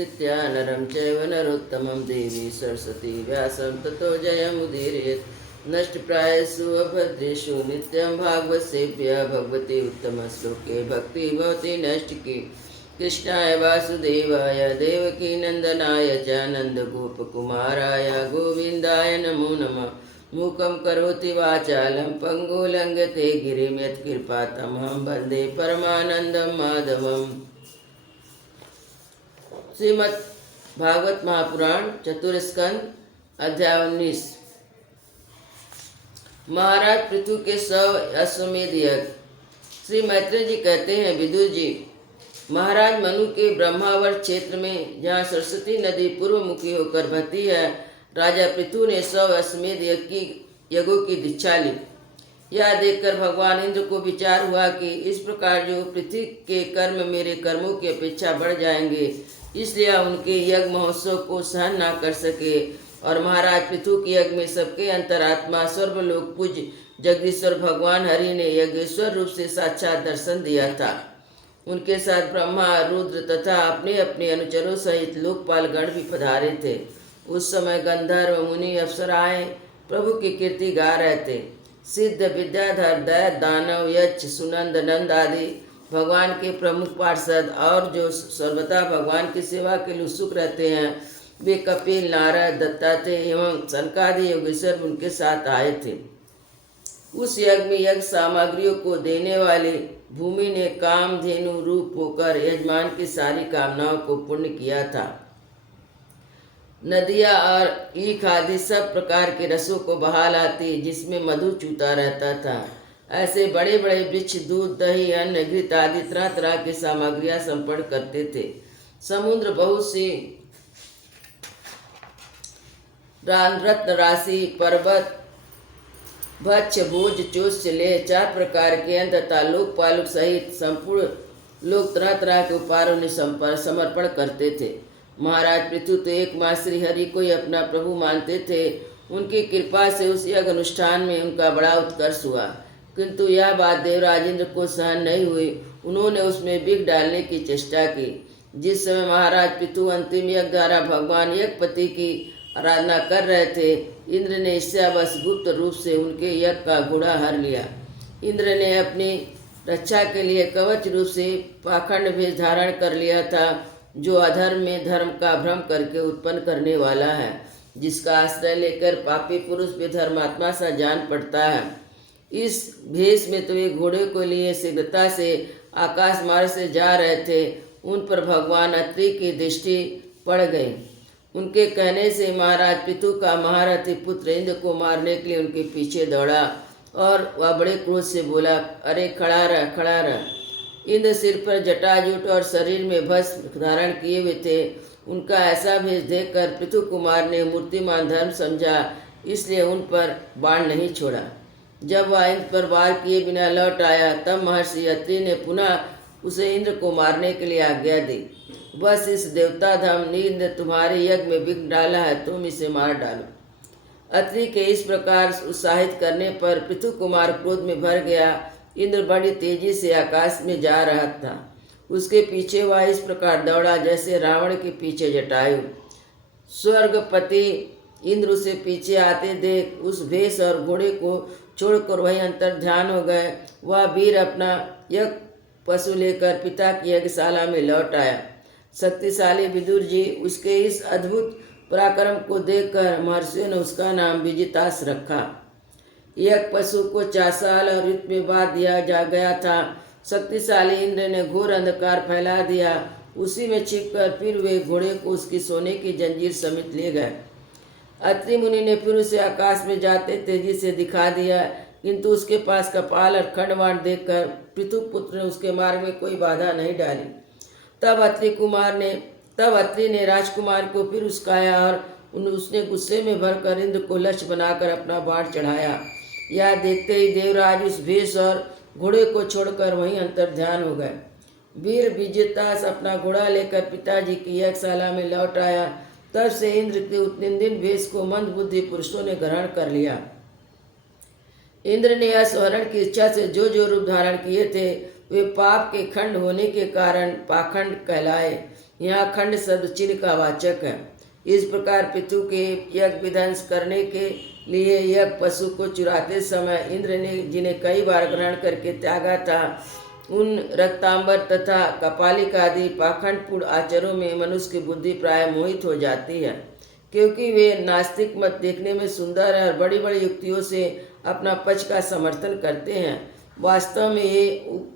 स्थित्या नरं चैव नरोत्तमं देवी सरस्वती व्यासं ततो जयमुदीरयेत्। नष्टप्रायेषु अभद्रेषु नित्यं भागवतसेव्या भगवती उत्तमश्लोके भक्ति भवति नष्टकी। कृष्णाय वासुदेवाय देवकी नंदनाय च नन्दगोपकुमाराय गोविन्दाय नमो नमः। मूकं करोति वाचालं पंगुं लंघयते गिरिं यत्कृपातमहं वन्दे परमानन्दं माधवम्। श्रीमद् भागवत महापुराण चतुर्स्कंद अध्याय 19। महाराज पृथु के 100 अश्वमेध यज्ञ। श्री मैत्रेय जी कहते हैं, विदुर जी, महाराज मनु के ब्रह्मावर्त क्षेत्र में जहाँ सरस्वती नदी पूर्वमुखी होकर बहती है, राजा पृथु ने 100 अश्वमेध यज्ञों की दीक्षा ली। यह देखकर भगवान इंद्र को विचार हुआ कि इस प्रकार जो पृथ्वी के कर्म मेरे कर्मों की अपेक्षा बढ़ जाएंगे, इसलिए उनके यज्ञ महोत्सव को सहन ना कर सके और महाराज पृथु के यज्ञ में सबके अंतरात्मा सर्वलोक पूज्य जगदीश्वर भगवान हरि ने यज्ञेश्वर रूप से साक्षात दर्शन दिया था। उनके साथ ब्रह्मा, रुद्र तथा अपने अपने अनुचरों सहित लोकपाल गण भी पधारे थे। उस समय गंधर्व, मुनि, अप्सराएं प्रभु की कीर्ति गा रहे थे। सिद्ध, विद्याधर, दैत्य, दानव, यक्ष, सुनंद, नंद आदि भगवान के प्रमुख पार्षद और जो सर्वथा भगवान की सेवा के लिए उत्सुक रहते हैं, वे कपिल, नारद, दत्तात्रेय एवं सनकादि योगेश्वर उनके साथ आए थे। उस यज्ञ में यज्ञ सामग्रियों को देने वाली भूमि ने कामधेनु रूप होकर यजमान की सारी कामनाओं को पूर्ण किया था। नदियाँ और ईख आदि सब प्रकार के रसों को बहा लाती, जिसमें मधु चूता रहता था। ऐसे बड़े बड़े वृक्ष दूध, दही, अन्न, घृत आदि तरह तरह की सामग्रियां संपन्न करते थे। समुद्र बहुत सी रत्न राशि, पर्वत, भक्ष, भोज, चोष्य, ले 4 प्रकार के अन्न तथा लोकपालों सहित संपूर्ण लोग तरह तरह के उपहारों ने समर्पण करते थे। महाराज पृथु तो एकमात्र श्री हरि को ही अपना प्रभु मानते थे। उनकी कृपा से उस यज्ञ अनुष्ठान में उनका बड़ा उत्कर्ष हुआ, किंतु यह बात देवराज इंद्र को सहन नहीं हुई। उन्होंने उसमें विघ्न डालने की चेष्टा की। जिस समय महाराज पृथु अंतिम यज्ञ द्वारा भगवान यज्ञपति की आराधना कर रहे थे, इंद्र ने ईर्ष्यावश गुप्त रूप से उनके यज्ञ का घोड़ा हर लिया। इंद्र ने अपनी रक्षा के लिए कवच रूप से पाखंड भेष धारण कर लिया था, जो अधर्म में धर्म का भ्रम करके उत्पन्न करने वाला है, जिसका आश्रय लेकर पापी पुरुष भी धर्मात्मा सा जान पड़ता है। इस भेष में तो वे घोड़े को लिए शीघ्रता से आकाश मार्ग से जा रहे थे। उन पर भगवान अत्रि की दृष्टि पड़ गई। उनके कहने से महाराज पृथु का महारथी पुत्र इंद्र को मारने के लिए उनके पीछे दौड़ा और वह बड़े क्रोध से बोला, अरे खड़ा रह, खड़ा रह। इंद्र सिर पर जटाजूट और शरीर में भस्म धारण किए हुए थे। उनका ऐसा भेष देखकर पृथु कुमार ने मूर्तिमान धर्म समझा, इसलिए उन पर बाण नहीं छोड़ा। जब वह इंद्र पर वार किए बिना लौट आया, तब महर्षि अत्रि ने पुनः उसे इंद्र को मारने के लिए आज्ञा दी। बस इस देवता धाम इंद्र तुम्हारे यज्ञ में विघ्न डाला है, तुम इसे मार डालो। अत्रि के इस प्रकार उत्साहित करने पर पृथु कुमार क्रोध में भर गया। इंद्र बड़ी तेजी से आकाश में जा रहा था। उसके पीछे वह इस प्रकार दौड़ा जैसे रावण के पीछे जटायु। स्वर्गपति इंद्र उसे पीछे आते देख उस भेष और घोड़े को छोड़कर वहीं अंतर ध्यान हो गए। वह वीर अपना यज्ञ पशु लेकर पिता की यज्ञशाला में लौट आया। शक्तिशाली विदुर जी, उसके इस अद्भुत पराक्रम को देखकर महर्षियों ने उसका नाम विजितास रखा। यज्ञ पशु को 4 साल और ऋतु में बांध दिया जा गया था। शक्तिशाली इंद्र ने घोर अंधकार फैला दिया। उसी में छिपकर फिर वे घोड़े को उसकी सोने की जंजीर समेत ले गए। अत्रि मुनि ने फिर उसे आकाश में जाते तेजी से दिखा दिया, किंतु उसके पास कपाल और खंडवाण देखकर पृथु पुत्र ने उसके मार्ग में कोई बाधा नहीं डाली। तब अत्रि ने राजकुमार को फिर उस्काया और उसने गुस्से में भरकर इंद्र को लक्ष्य बनाकर अपना बाण चढ़ाया। यह देखते ही देवराज उस भेष और घोड़े को छोड़कर वहीं अंतर ध्यान हो गए। वीर विजेतास अपना घोड़ा लेकर पिताजी की यज्ञशाला में लौट आया। तब से इंद्र के उत्निंदिन भेष को मंद बुद्धि पुरुषों ने ग्रहण कर लिया। इंद्र ने यश हरण की इच्छा से जो जो रूप धारण किए थे, वे पाप के खंड होने के कारण पाखंड कहलाए। यहाँ खंड शब्द चिन्ह का वाचक है। इस प्रकार पितु के यज्ञ विध्वंस करने के लिए यज्ञ पशु को चुराते समय इंद्र ने जिन्हें कई बार ग्रहण करके त्यागा था, उन रक्तांबर तथा कपालिक आदि पाखंडपूर्ण आचारों में मनुष्य की बुद्धि प्राय मोहित हो जाती है, क्योंकि वे नास्तिक मत देखने में सुंदर है और बड़ी बड़ी युक्तियों से अपना पक्ष का समर्थन करते हैं। वास्तव में ये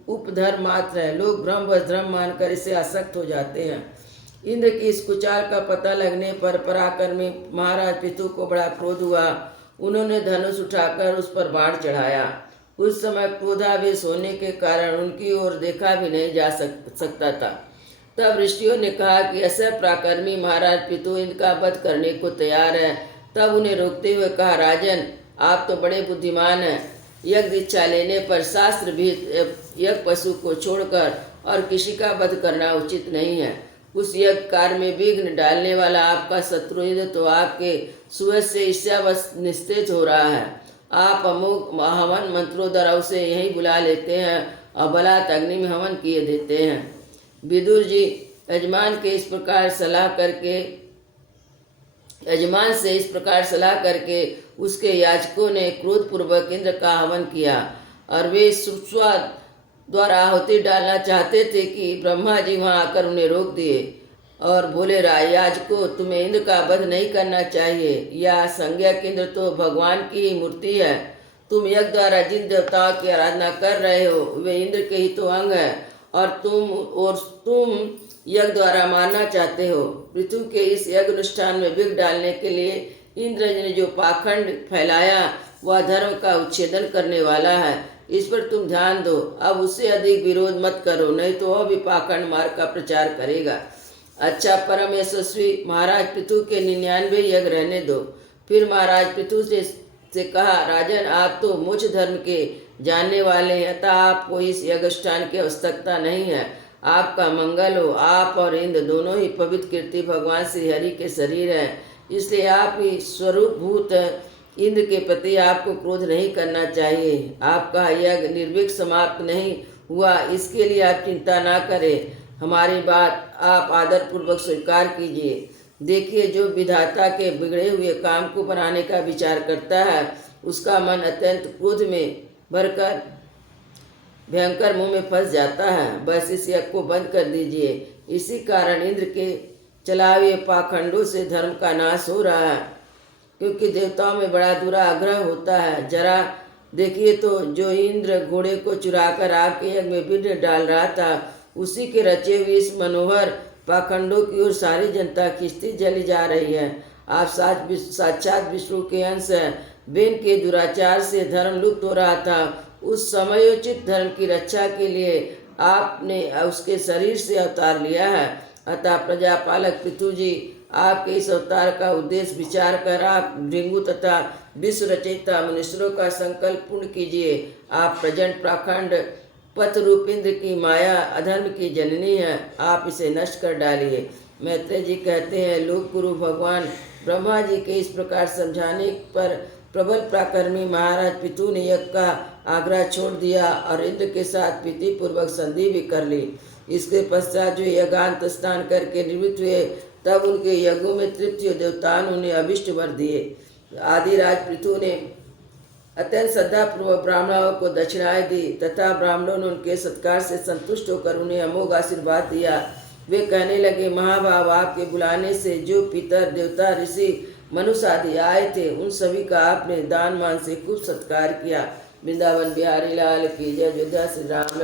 उपधर्म मात्र है। लोग भ्रम व धर्म मानकर इसे आसक्त हो जाते हैं। इंद्र की इस कुचाल का पता लगने पर पराक्रमी महाराज पितु को बड़ा क्रोध हुआ। उन्होंने धनुष उठाकर उस पर बाण चढ़ाया। उस समय क्रोधावेश होने के कारण उनकी ओर देखा भी नहीं जा सकता था। तब ऋषियों ने कहा कि ऐसा पराक्रमी महाराज पितु इंद्र का वध करने को तैयार है। तब उन्हें रोकते हुए कहा, राजन, आप तो बड़े बुद्धिमान हैं। यज्ञ दीक्षा लेने पर शास्त्र भी यज्ञ पशु को छोड़कर और किसी का वध करना उचित नहीं है। उस यज्ञ कार्य में विघ्न डालने वाला आपका शत्रु इंद्र तो आपके सुवश से ईर्ष्यावश निस्तेज हो रहा है। आप अमोघ हवन मंत्रों द्वारा उसे यहीं बुला लेते हैं और बलात् अग्नि में हवन किए देते हैं। विदुर जी, यजमान से इस प्रकार सलाह करके उसके याजकों ने क्रोधपूर्वक इंद्र का हवन किया और वे सुस्वाद द्वारा आहुति डालना चाहते थे कि ब्रह्मा जी वहां आकर उन्हें रोक दिए और बोले, याजकों, तुम्हें इंद्र का वध नहीं करना चाहिए। या संज्ञक इंद्र तो भगवान की ही मूर्ति है। तुम यज्ञ द्वारा जिन देवताओं की आराधना कर रहे हो वे इंद्र के ही तो अंग है और तुम यज्ञ द्वारा मारना चाहते हो। पृथ्वी के इस यज्ञ अनुष्ठान में विघ्न डालने के लिए इंद्र ने जो पाखंड फैलाया वह धर्म का उच्छेदन करने वाला है। इस पर तुम ध्यान दो। अब उससे अधिक विरोध मत करो, नहीं तो वह भी पाखंड मार्ग का प्रचार करेगा। अच्छा, परम यशस्वी महाराज पृथु के 99 यज्ञ रहने दो। फिर महाराज पृथु से कहा, राजन, आप तो मोक्ष धर्म के जानने वाले हैं, अतः आपको इस यज्ञानुष्ठान की आवश्यकता नहीं है। आपका मंगल हो। आप और इंद्र दोनों ही पवित्र कीर्ति भगवान श्री हरि के शरीर हैं, इसलिए आप ही स्वरूप भूत इंद्र के प्रति आपको क्रोध नहीं करना चाहिए। आपका यज्ञ निर्विघ्न समाप्त नहीं हुआ, इसके लिए आप चिंता ना करें। हमारी बात आप आदरपूर्वक स्वीकार कीजिए। देखिए, जो विधाता के बिगड़े हुए काम को बनाने का विचार करता है उसका मन अत्यंत क्रोध में भरकर भयंकर मुंह में फंस जाता है। बस इस यज्ञ को बंद कर दीजिए। इसी कारण इंद्र के चलावे पाखंडों से धर्म का नाश हो रहा है, क्योंकि देवताओं में बड़ा दुराग्रह होता है। जरा देखिए तो, जो इंद्र घोड़े को चुराकर आपके यज्ञ में विघ्न डाल रहा था, उसी के रचे हुए इस मनोहर पाखंडों की ओर सारी जनता खिंचती चली जा रही है। आप साक्षात विष्णु के अंश हैं। बेन के दुराचार से धर्म लुप्त हो रहा था। उस समयोचित धर्म की रक्षा के लिए आपने उसके शरीर से अवतार लिया है। अतः प्रजापालक पितु जी, आपके इस अवतार का उद्देश्य विचार कर आप भृंगु तथा विश्व रचयिता मुनीश्वरों का संकल्प पूर्ण कीजिए। आप प्रचंड पाखंड पथ रूप इंद्र की माया अधर्म की जननी है, आप इसे नष्ट कर डालिए। मैत्रेय जी कहते हैं, लोक गुरु भगवान ब्रह्मा जी के इस प्रकार समझाने पर प्रबल पराक्रमी महाराज पितु ने यज्ञ का आग्रह छोड़ दिया और इंद्र के साथ प्रीतिपूर्वक संधि भी कर ली। इसके पश्चात जो यज्ञांत स्नान करके निवृत्त हुए, तब उनके यज्ञों में तृप्ति और देवताओं ने अभिष्ट वर दिए। आदिराज पृथु ने अत्यंत श्रद्धापूर्वक ब्राह्मणों को दक्षिणाएं दी तथा ब्राह्मणों ने उनके सत्कार से संतुष्ट होकर उन्हें अमोघ आशीर्वाद दिया। वे कहने लगे, महाभाव, आपके बुलाने से जो पितर देवता ऋषि मनुष्य आदि आए थे, उन सभी का आपने दान मान से खूब सत्कार किया। वृंदावन बिहारी लाल की जय। अयोध्या श्री राम।